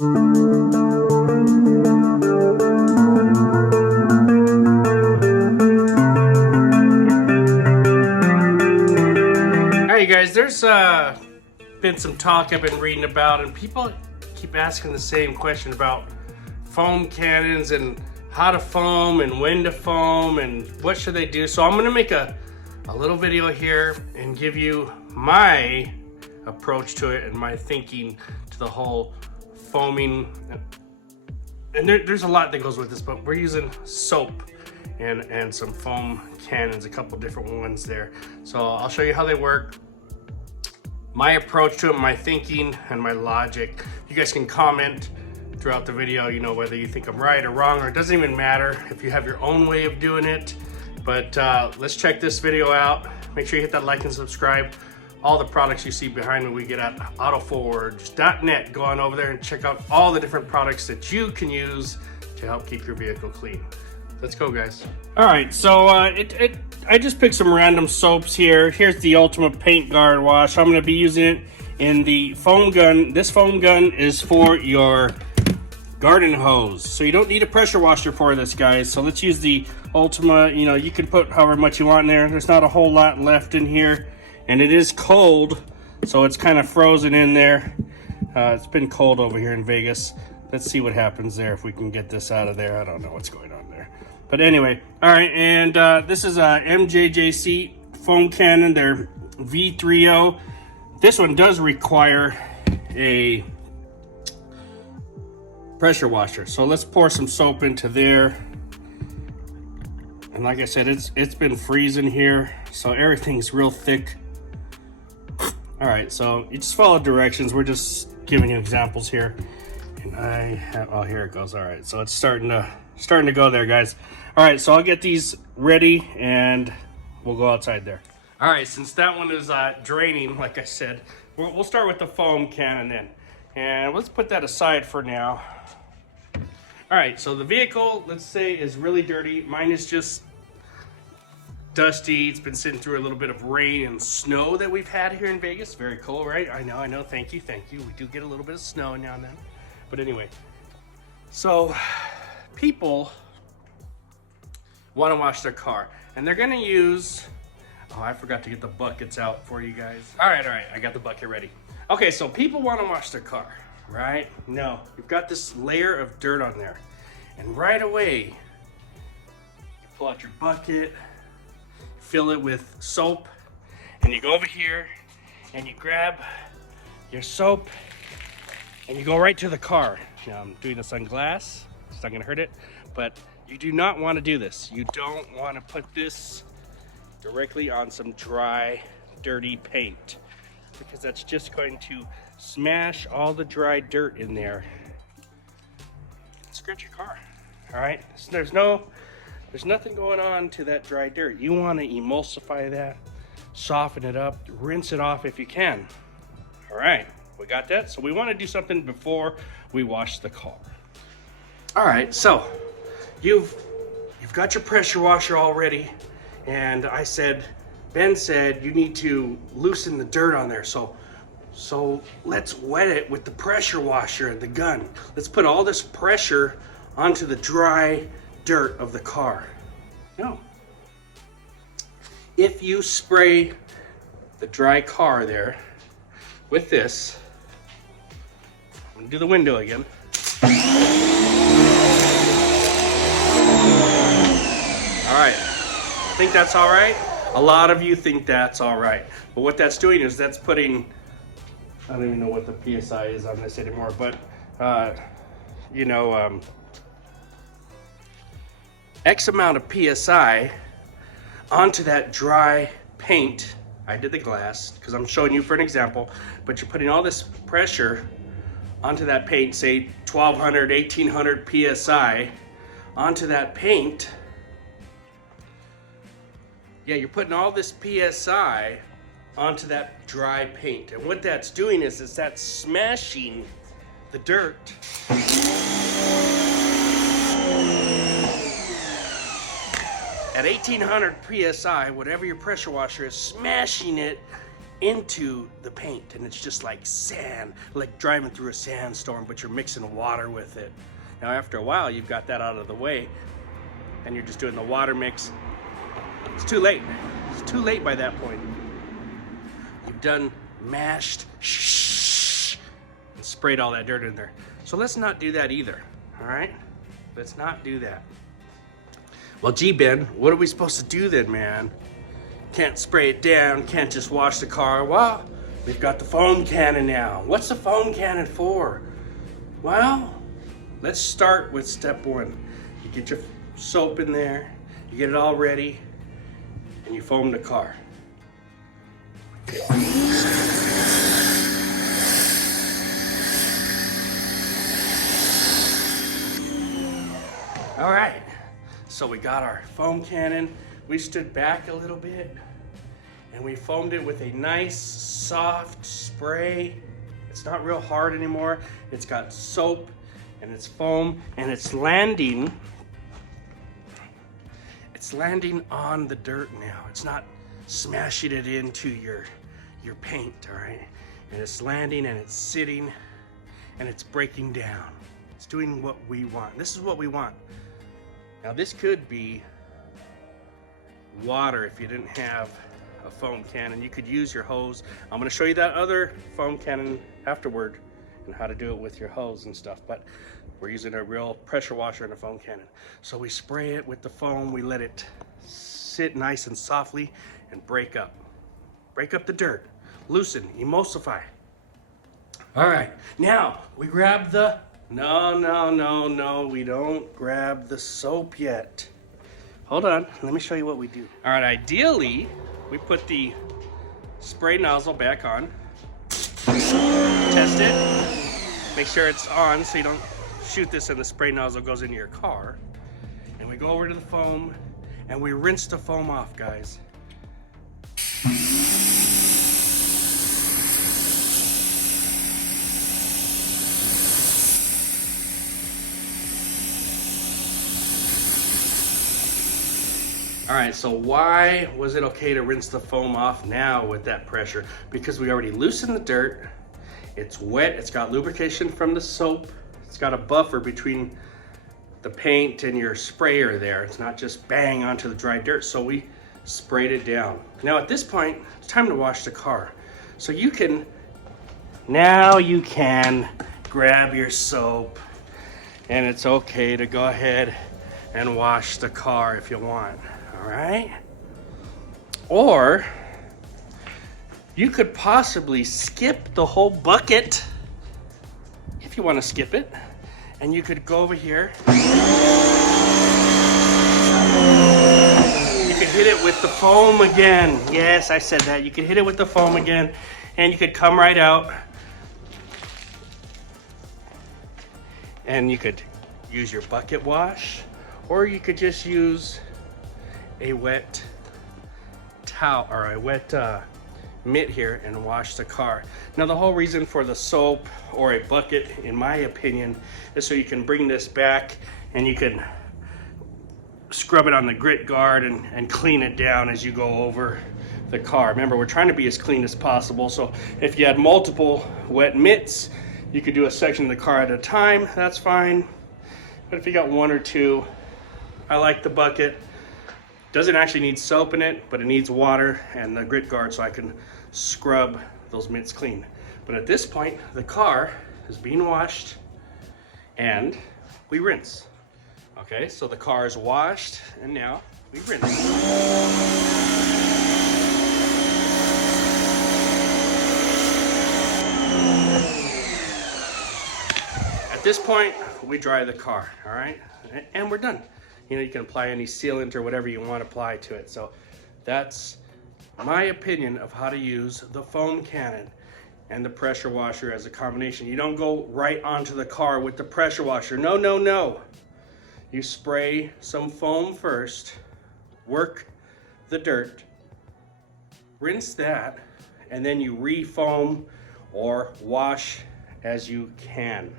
Hey guys, there's been some talk I've been reading about, and people keep asking the same question about foam cannons and how to foam and when to foam and what should they do. So I'm going to make a little video here and give you my approach to it and my thinking to the whole foaming. And there's a lot that goes with this, but we're using soap and some foam cannons, a couple different ones there. So I'll show you how they work, my approach to it, my thinking, and my logic. You guys can comment throughout the video, you know, whether you think I'm right or wrong, or it doesn't even matter if you have your own way of doing it. But let's check this video out. Make sure you hit that like and subscribe. All the products you see behind me we get at autoforge.net. Go on over there and check out all the different products that you can use to help keep your vehicle clean. Let's go, guys. All right, so I just picked some random soaps here. Here's the Ultimate Paint Guard Wash. I'm gonna be using it in the foam gun. This foam gun is for your garden hose. So you don't need a pressure washer for this, guys. So let's use the Ultima. You know, you can put however much you want in there. There's not a whole lot left in here. And it is cold, so it's kind of frozen in there. It's been cold over here in Vegas. Let's see what happens there, if we can get this out of there. I don't know what's going on there. But anyway, all right, and this is a MJJC foam cannon. They're V30. This one does require a pressure washer. So let's pour some soap into there. And like I said, it's been freezing here, so everything's real thick. All right, so you just follow directions. We're just giving you examples here. And I have, oh, here it goes. All right, so it's starting to go there, guys. All right, so I'll get these ready and we'll go outside there. All right, since that one is draining, like I said, we'll start with the foam cannon then. And let's put that aside for now. All right, so the vehicle, let's say, is really dirty. Mine is just dusty. It's been sitting through a little bit of rain and snow that we've had here in Vegas. Very cool, right? I know. Thank you. We do get a little bit of snow now and then. But anyway, so people want to wash their car, and they're going to use, oh, I forgot to get the buckets out for you guys. All right, I got the bucket ready. Okay, so people want to wash their car, right? No, you've got this layer of dirt on there, and right away, you pull out your bucket, fill it with soap, and you go over here and you grab your soap and you go right to the car. Now I'm doing this on glass, it's not gonna hurt it, but you do not want to do this. You don't want to put this directly on some dry, dirty paint, because that's just going to smash all the dry dirt in there. Scratch your car, all right? So there's nothing going on to that dry dirt. You want to emulsify that, soften it up, rinse it off if you can. All right, we got that. So we want to do something before we wash the car. All right, so you've got your pressure washer already, and Ben said you need to loosen the dirt on there. So let's wet it with the pressure washer and the gun. Let's put all this pressure onto the dry dirt of the car. No. If you spray the dry car there with this, I'm gonna do the window again. All right, I think that's all right. A lot of you think that's all right. But what that's doing is that's putting, I don't even know what the PSI is on this anymore, but X amount of PSI onto that dry paint. I did the glass because I'm showing you for an example, but you're putting all this pressure onto that paint, say 1200, 1800 PSI onto that paint. Yeah, you're putting all this PSI onto that dry paint. And what that's doing is that's smashing the dirt. At 1800 PSI, whatever your pressure washer is, smashing it into the paint, and it's just like sand, like driving through a sandstorm, but you're mixing water with it. Now after a while, you've got that out of the way, and you're just doing the water mix. It's too late. It's too late by that point. You've done mashed and sprayed all that dirt in there. So let's not do that either, all right? Let's not do that. Well, gee, Ben, what are we supposed to do then, man? Can't spray it down, can't just wash the car. Well, we've got the foam cannon now. What's the foam cannon for? Well, let's start with step one. You get your soap in there, you get it all ready, and you foam the car. All right, so we got our foam cannon. We stood back a little bit and we foamed it with a nice soft spray. It's not real hard anymore. It's got soap and it's foam, and it's landing on the dirt now. It's not smashing it into your paint, all right? And it's landing and it's sitting and it's breaking down. It's doing what we want. This is what we want. Now this could be water if you didn't have a foam cannon. You could use your hose. I'm going to show you that other foam cannon afterward and how to do it with your hose and stuff, but we're using a real pressure washer and a foam cannon. So we spray it with the foam, we let it sit nice and softly and break up the dirt, loosen, emulsify. All right, now we grab the no, we don't grab the soap yet. Hold on, let me show you what we do. All right, ideally, we put the spray nozzle back on, test it, make sure it's on so you don't shoot this and the spray nozzle goes into your car. And we go over to the foam and we rinse the foam off, guys. All right, so why was it okay to rinse the foam off now with that pressure? Because we already loosened the dirt, it's wet, it's got lubrication from the soap, it's got a buffer between the paint and your sprayer there. It's not just bang onto the dry dirt, so we sprayed it down. Now at this point, it's time to wash the car. So you can grab your soap, and it's okay to go ahead and wash the car if you want. All right? Or you could possibly skip the whole bucket if you want to skip it, and you could go over here. You could hit it with the foam again. Yes, I said that. You could hit it with the foam again, and you could come right out, and you could use your bucket wash, or you could just use a wet towel or a wet mitt here and wash the car. Now the whole reason for the soap or a bucket, in my opinion, is so you can bring this back and you can scrub it on the grit guard and clean it down as you go over the car. Remember, we're trying to be as clean as possible, so if you had multiple wet mitts, you could do a section of the car at a time, that's fine. But if you got one or two, I like the bucket. Doesn't actually need soap in it, but it needs water and the grit guard so I can scrub those mitts clean. But at this point, the car is being washed and we rinse. Okay, so the car is washed and now we rinse. At this point, we dry the car, all right? And we're done. You know, you can apply any sealant or whatever you want to apply to it. So that's my opinion of how to use the foam cannon and the pressure washer as a combination. You don't go right onto the car with the pressure washer. No. You spray some foam first, work the dirt, rinse that, and then you re-foam or wash as you can.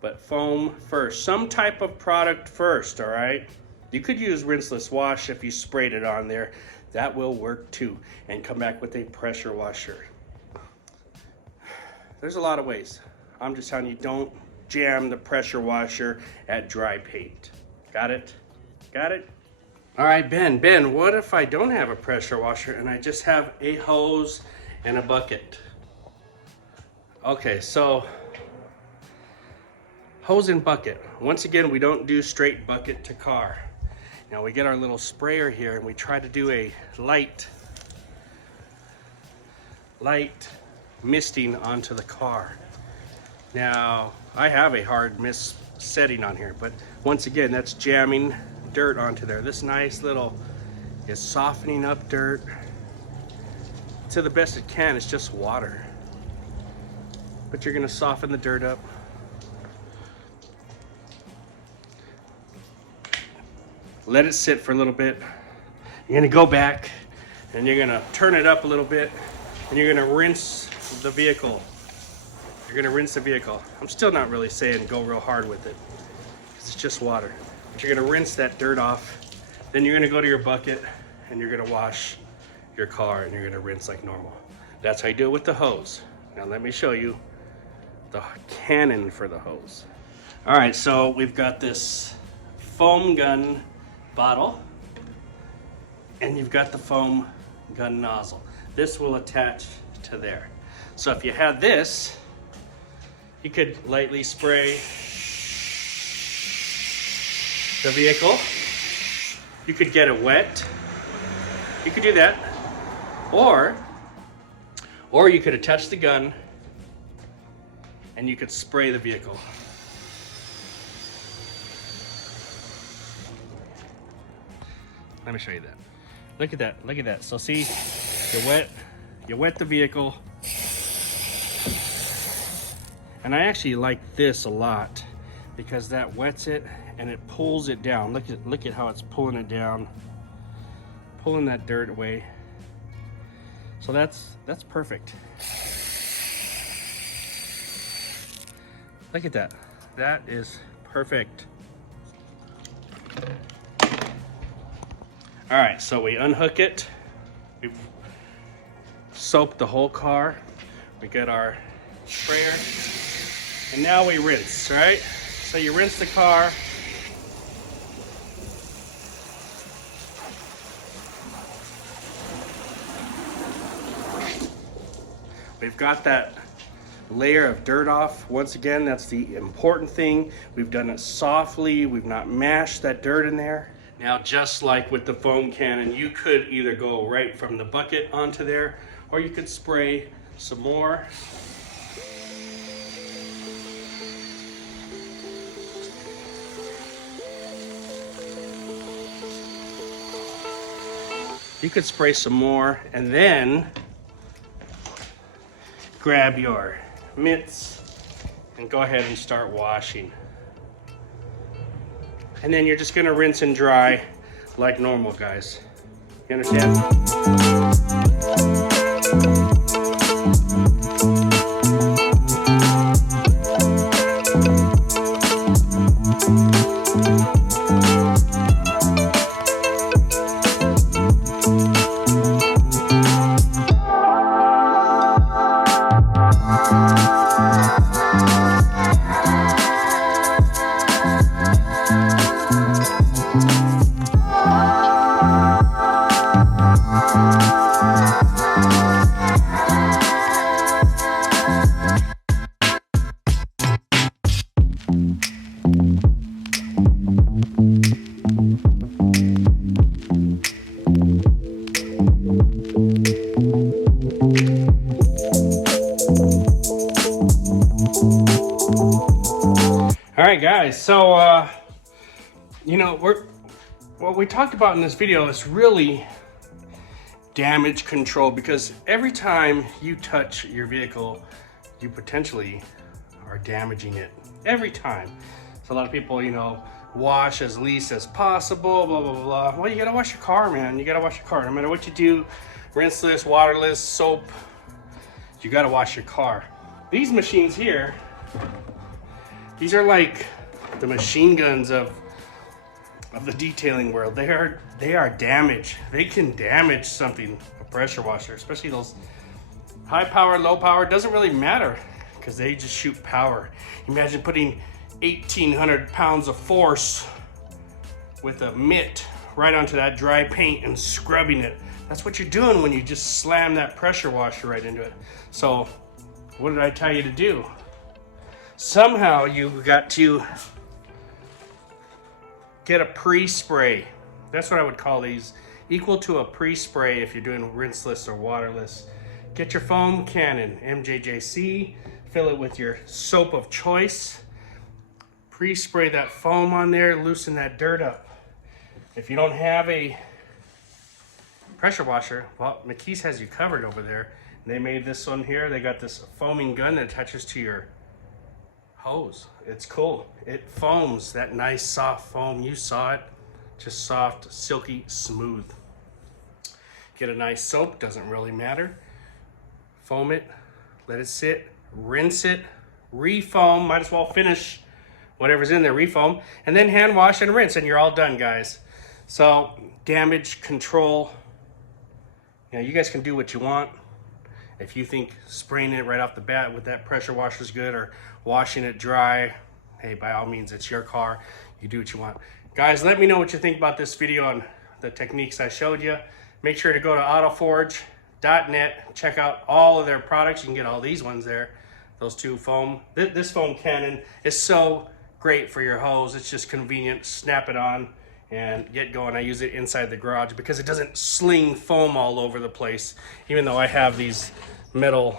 But foam first, some type of product first, all right? You could use rinseless wash if you sprayed it on there. That will work too. And come back with a pressure washer. there's a lot of ways. I'm just telling you, don't jam the pressure washer at dry paint. Got it? Got it? All right, Ben, what if I don't have a pressure washer and I just have a hose and a bucket? Okay, so hose and bucket. Once again, we don't do straight bucket to car. Now we get our little sprayer here and we try to do a light misting onto the car. Now, I have a hard mist setting on here, but once again, that's jamming dirt onto there. This nice little is softening up dirt to the best it can. It's just water, but you're gonna soften the dirt up. Let it sit for a little bit. You're gonna go back and you're gonna turn it up a little bit and you're gonna rinse the vehicle. You're gonna rinse the vehicle. I'm still not really saying go real hard with it because it's just water. But you're gonna rinse that dirt off. Then you're gonna go to your bucket and you're gonna wash your car and you're gonna rinse like normal. That's how you do it with the hose. Now let me show you the cannon for the hose. All right, so we've got this foam gun bottle and you've got the foam gun nozzle. This will attach to there. So if you had this, you could lightly spray the vehicle. You could get it wet. You could do that. Or you could attach the gun and you could spray the vehicle. Let me show you that. Look at that, look at that. So see, you wet the vehicle. And I actually like this a lot because that wets it and it pulls it down. Look at how it's pulling it down, pulling that dirt away. So that's perfect. Look at that. That is perfect. All right, so we unhook it. We've soaked the whole car. We get our sprayer. And now we rinse, right? So you rinse the car. We've got that layer of dirt off. Once again, that's the important thing. We've done it softly. We've not mashed that dirt in there. Now, just like with the foam cannon, you could either go right from the bucket onto there, or you could spray some more. You could spray some more and then grab your mitts and go ahead and start washing. And then you're just gonna rinse and dry like normal, guys. You understand? All right, guys, so you know, what we talked about in this video is really damage control, because every time you touch your vehicle, you potentially are damaging it. Every time. So a lot of people, you know, wash as least as possible, blah, blah, blah. Well, you gotta wash your car, man. You gotta wash your car. No matter what you do, rinseless, waterless, soap, you gotta wash your car. These machines here, these are like the machine guns of the detailing world. They are damage. They can damage something, a pressure washer, especially those high power, low power, doesn't really matter. because they just shoot power. Imagine putting 1,800 pounds of force with a mitt right onto that dry paint and scrubbing it. That's what you're doing when you just slam that pressure washer right into it. So what did I tell you to do? Somehow you got to get a pre-spray. That's what I would call these, equal to a pre-spray if you're doing rinseless or waterless. Get your foam cannon, MJJC, fill it with your soap of choice, pre-spray that foam on there, loosen that dirt up. If you don't have a pressure washer, well, McKee's has you covered over there. They made this one here. They got this foaming gun that attaches to your hose. It's cool. It foams, that nice soft foam. You saw it. Just soft, silky, smooth. Get a nice soap, doesn't really matter. Foam it, let it sit, rinse it, refoam, might as well finish whatever's in there, refoam, and then hand wash and rinse, and you're all done, guys. So, damage control, you know, you guys can do what you want. If you think spraying it right off the bat with that pressure washer is good, or washing it dry, hey, by all means, it's your car. You do what you want. Guys, let me know what you think about this video on the techniques I showed you. Make sure to go to autoforge.net, check out all of their products. You can get all these ones there, those two foam. This foam cannon is so great for your hose. It's just convenient. Snap it on and get going. I use it inside the garage because it doesn't sling foam all over the place. Even though I have these metal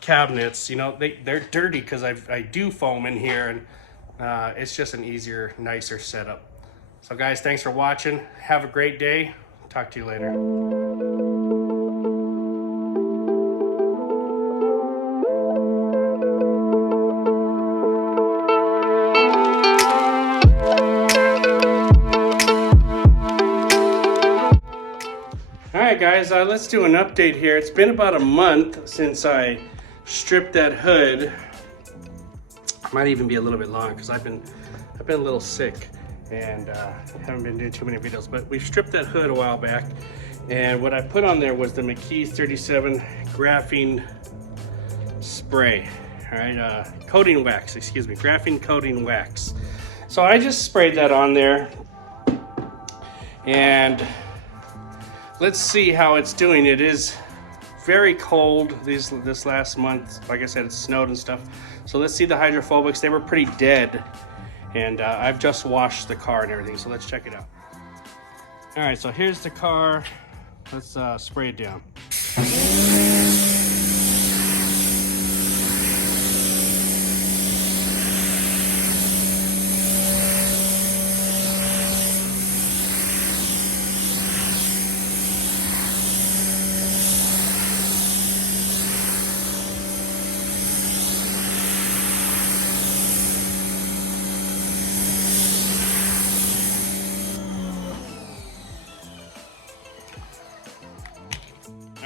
cabinets, you know, they're dirty because I do foam in here, and it's just an easier, nicer setup. So guys, thanks for watching. Have a great day. Talk to you later. Alright guys, let's do an update here. It's been about a month since I stripped that hood. Might even be a little bit long because I've been a little sick and haven't been doing too many videos, but we stripped that hood a while back, and what I put on there was the McKee's 37 graphene spray. All right, coating wax, excuse me, graphene coating wax. So I just sprayed that on there, and let's see how it's doing. It is very cold this last month. Like I said, it snowed and stuff. So let's see the hydrophobics. They were pretty dead. And I've just washed the car and everything. So let's check it out. All right, so here's the car. Let's spray it down.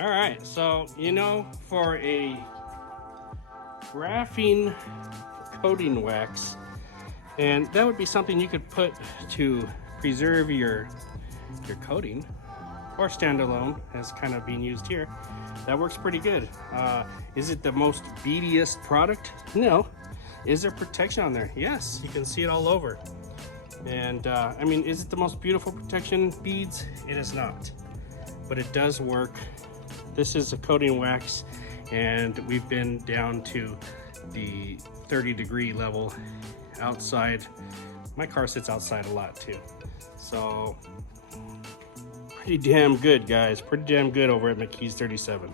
All right, so, you know, for a graphene coating wax, and that would be something you could put to preserve your coating, or standalone, as kind of being used here. That works pretty good. Is it the most beadiest product? No. Is there protection on there? Yes, you can see it all over. And I mean, is it the most beautiful protection beads? It is not, but it does work. This is a coating wax, and we've been down to the 30-degree level outside. My car sits outside a lot too. So pretty damn good, guys. Pretty damn good over at McKee's 37.